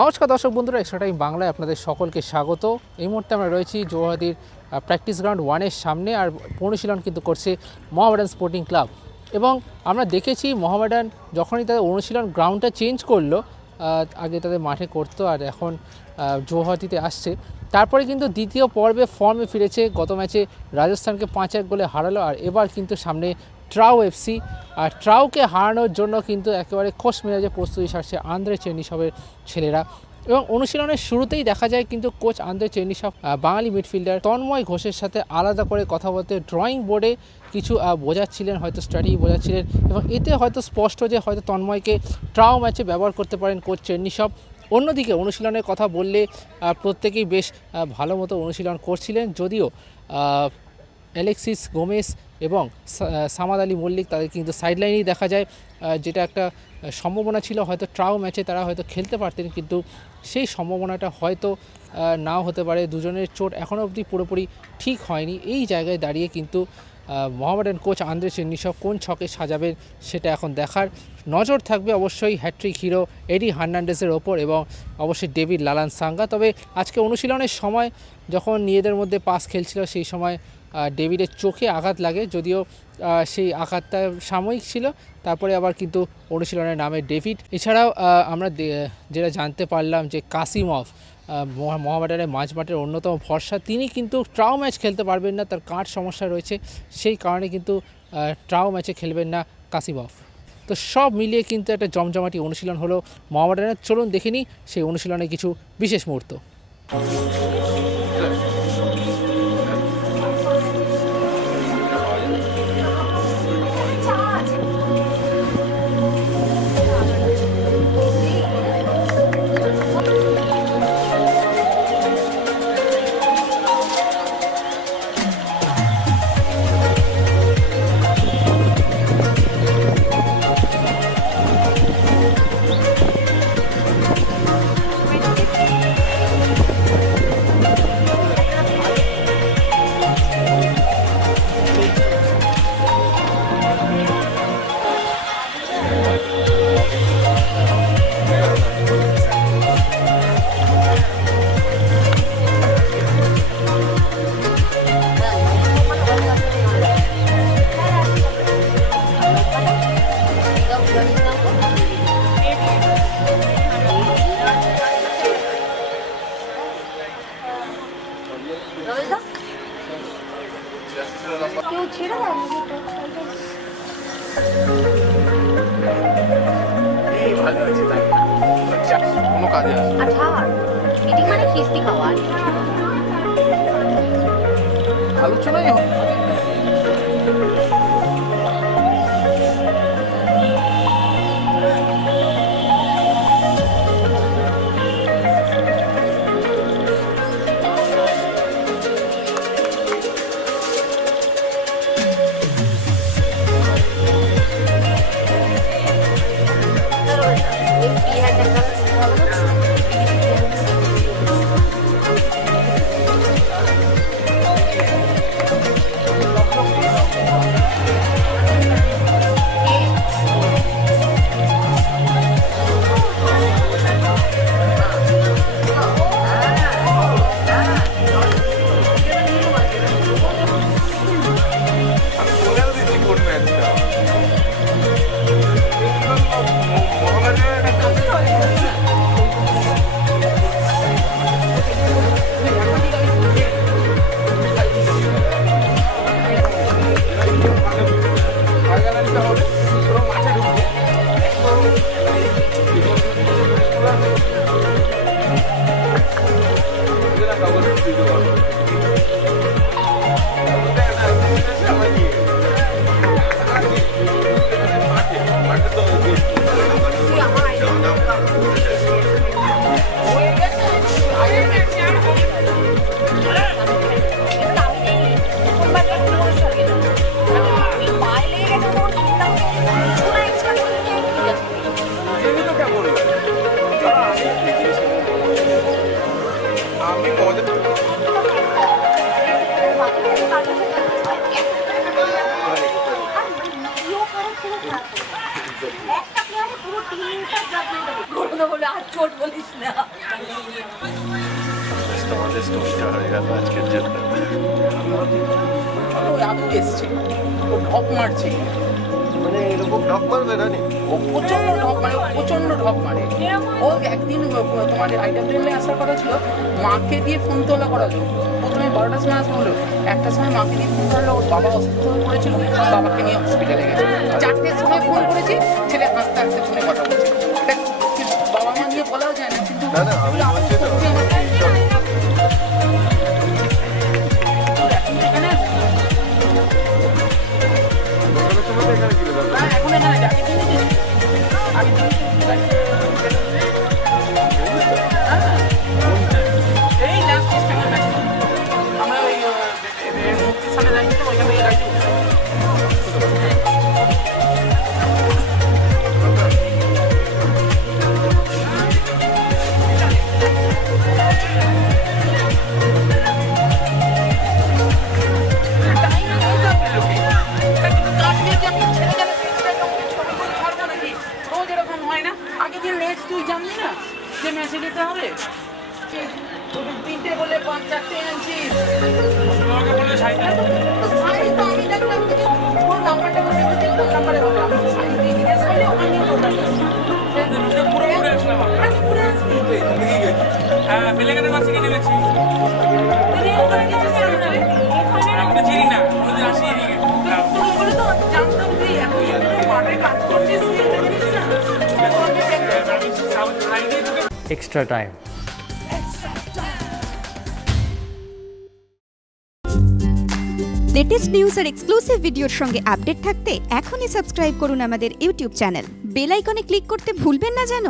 নমস্কার দর্শক বন্ধুরা, এক্সট্রা টাইম বাংলায় আপনাদের সকলকে স্বাগত। এই মুহূর্তে আমরা রয়েছি জোহাদির প্র্যাকটিস গ্রাউন্ড 1-এর সামনে, আর অনুশীলন কিন্তু করছে মোহামেডান স্পোর্টিং ক্লাব। এবং আমরা দেখেছি মোহামেডান যখনই তাদের অনুশীলন গ্রাউন্ডটা চেঞ্জ করলো, আগে তাদের মাঠে করতো আর এখন জোহাদিতে আসছে, তারপরে কিন্তু দ্বিতীয় পর্বে ফর্মে ফিরেছে। গত ম্যাচে রাজস্থানকে 5-1 গোলে হারালো, আর এবার কিন্তু সামনে ট্রাউ এফসি। আর ট্রাউকে হারানোর জন্য কিন্তু একেবারে খোশ মেজাজে প্রস্তুতি সারছে আন্দ্রে চেরনিসভের ছেলেরা। এবং অনুশীলনের শুরুতেই দেখা যায় কিন্তু কোচ আন্দ্রে চেরনিসভ বাঙালি মিডফিল্ডার তন্ময় ঘোষের সাথে আলাদা করে কথা বলতে ড্রয়িং বোর্ডে কিছু বোঝাচ্ছিলেন, হয়তো স্ট্র্যাটেজি বোঝাচ্ছিলেন। এবং এতে হয়তো স্পষ্ট যে হয়তো তন্ময়কে ট্রাউ ম্যাচে ব্যবহার করতে পারেন কোচ চেরনিসভ। অন্যদিকে অনুশীলনের কথা বললে প্রত্যেকেই বেশ ভালো মতো অনুশীলন করছিলেন, যদিও অ্যালেক্সিস গোমেস এবং সামাদ আলী মল্লিক তাদের কিন্তু সাইডলাইনেই দেখা যায়, যেটা একটা সম্ভাবনা ছিল হয়তো ট্রাউ ম্যাচে তারা হয়তো খেলতে পারতেন, কিন্তু সেই সম্ভাবনাটা হয়তো নাও হতে পারে। দুজনের চোট এখনও অবধি পুরোপুরি ঠিক হয়নি। এই জায়গায় দাঁড়িয়ে কিন্তু মোহামেডান কোচ আন্দ্রে চেরনিসভ কোন ছকে সাজাবেন সেটা এখন দেখার। নজর থাকবে অবশ্যই হ্যাট্রিক হিরো এডি হার্নান্ডেজের ওপর এবং অবশ্যই ডেভিড লালান সাঙ্গা। তবে আজকে অনুশীলনের সময় যখন নিজেদের মধ্যে পাস খেলছিল, সেই সময় ডেভিডের চোখে আঘাত লাগে, যদিও সেই আঘাতটা সাময়িক ছিল। তারপরে আবার কিন্তু অনুশীলনের নামে ডেভিড। এছাড়াও আমরা যেটা জানতে পারলাম যে কাসিমভ মোহামেডানের মাঝমাঠের অন্যতম ভরসা, তিনি কিন্তু ট্রাউ ম্যাচ খেলতে পারবেন না, তার কাঁধ সমস্যা রয়েছে, সেই কারণে কিন্তু ট্রাউ ম্যাচে খেলবেন না কাসিমভ। তো সব মিলিয়ে কিন্তু একটা জমজমাটি অনুশীলন হলো মোহামেডানের। চলুন দেখে নিই সেই অনুশীলনের কিছু বিশেষ মুহূর্ত। আলোচনাই স্টোরিটা হয়ে গেল আজকের জন্য। আগে এসছে, ও ঢপ মারছে, মানে এরকম ঢপ মারবে রানি? ও প্রচন্ড ঢপ মারে, ও প্রচন্ড ঢপ মারে। ও একদিন তোমার আইটেম টেবিলে আসার কথা ছিল, মাকে দিয়ে ফোন তোলা করালো। প্রথমে 12টার সময় আসবো বললো, 1টার সময় মাকে দিয়ে ফোন করলো, ওর বাবা অসুস্থ হয়ে পড়েছিল, বাবাকে নিয়ে হসপিটালে গেছে। 4টের সময় ফোন করেছি, ছেলে হাসতে হাসতে ফোনে কথা বলছে। বাবা মা নিয়ে বলাও যায় না, কিন্তু না না, আমি বলছি তো এইসব এখানে কি ব্যাপার? না এখন এখানে আগে দিন আগে দিন এই লাস্ট স্পেশাল ম্যাচ আমরা ওই মুক্তির সামনে যাই তো ওইখানে গাড়ি তুই জানলি না যে মেসে দিতে হবে? 3টে বলে 5-4টে আনছিস। তোমাকে বলে সাইজ তো আমি দেখলাম যে ওর নাম্বারটা বলে দিতে কোন নাম্বারে হবে, আমি সাইজ দিয়ে জিজ্ঞেস করলে ওখানে নিয়ে চলে আসবে। পুরো আসলাম আমি পুরো আসবি। হ্যাঁ বেলেগানের কাছে কিনে গেছি। তুই ওখানে গেছিস কেন রে? আমি তো চিনি না, কোনদিন আসিনি। তুই এগুলো তো জানতাম তুই এখন মাঠে কাজ করছিস, extra time. লেটেস্ট নিউজ আর এক্সক্লুসিভ ভিডিওর সঙ্গে আপডেট থাকতে এখনই সাবস্ক্রাইব করুন আমাদের ইউটিউব চ্যানেল। বেল আইকনে ক্লিক করতে ভুলবেন না যেন।